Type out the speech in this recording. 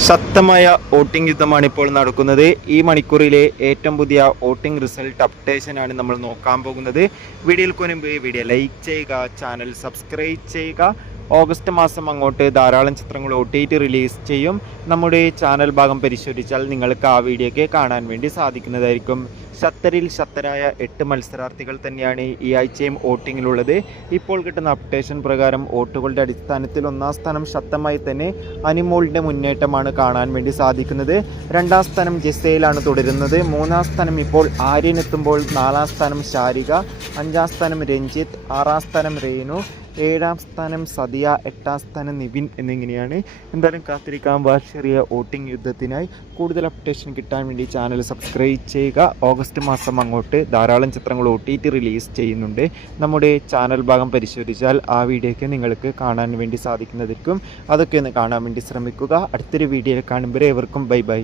ശക്തമായ വോട്ടിംഗ് യുദ്ധമാണ് ഇപ്പോൾ നടക്കുന്നത്. ഈ മണിക്കൂറിലെ ഏറ്റവും പുതിയ വോട്ടിംഗ് റിസൾട്ട് അപ്ഡേഷനാണ് നമ്മൾ നോക്കാൻ പോകുന്നത്. വീഡിയോയിൽ മുൻപ് വീഡിയോ ലൈക്ക് ചെയ്യുക, ചാനൽ സബ്സ്ക്രൈബ് ചെയ്യുക. ഓഗസ്റ്റ് മാസം അങ്ങോട്ട് ധാരാളം ചിത്രങ്ങൾ OTT റിലീസ് ചെയ്യും. നമ്മുടെ ചാനൽ ഭാഗം പരിശോധിച്ചാൽ നിങ്ങൾക്ക് ആ വീഡിയോയ്ക്ക് കാണാൻ വേണ്ടി സാധിക്കുന്നതായിരിക്കും. ശക്തരിൽ ശക്തരായ 8 മത്സരാർത്ഥികൾ തന്നെയാണ് ഈ ആഴ്ചയും വോട്ടിങ്ങിലുള്ളത്. ഇപ്പോൾ കിട്ടുന്ന അപ്ഡേഷൻ പ്രകാരം വോട്ടുകളുടെ അടിസ്ഥാനത്തിൽ 1-ാം സ്ഥാനം ശക്തമായി തന്നെ അനിമോളിൻ്റെ മുന്നേറ്റമാണ് കാണാൻ വേണ്ടി സാധിക്കുന്നത്. 2-ാം സ്ഥാനം ജെസയിലാണ് തുടരുന്നത്. 3-ാം സ്ഥാനം ഇപ്പോൾ ആര്യനെത്തുമ്പോൾ 4-ാം സ്ഥാനം ശാരിക, 5-ാം സ്ഥാനം രഞ്ജിത്ത്, 6-ാം സ്ഥാനം രേണു, 7-ാം സ്ഥാനം സദിയ, 8-ാം സ്ഥാനം നിവിൻ എന്നിങ്ങനെയാണ്. എന്തായാലും കാത്തിരിക്കാം ചെറിയ വോട്ടിംഗ് യുദ്ധത്തിനായി. കൂടുതൽ അപ്ഡേഷൻ കിട്ടാൻ വേണ്ടി ചാനൽ സബ്സ്ക്രൈബ് ചെയ്യുക. ഓഗസ്റ്റ് മാസം അങ്ങോട്ട് ധാരാളം ചിത്രങ്ങൾ OTT റിലീസ് ചെയ്യുന്നുണ്ട്. നമ്മുടെ ചാനൽ ഭാഗം പരിശോധിച്ചാൽ ആ വീഡിയോയ്ക്ക് നിങ്ങൾക്ക് കാണാൻ വേണ്ടി സാധിക്കുന്നതായിരിക്കും. അതൊക്കെ ഒന്ന് കാണാൻ വേണ്ടി ശ്രമിക്കുക. അടുത്തൊരു വീഡിയോയിൽ കാണുമ്പോൾ ഏവർക്കും ബൈ ബൈ.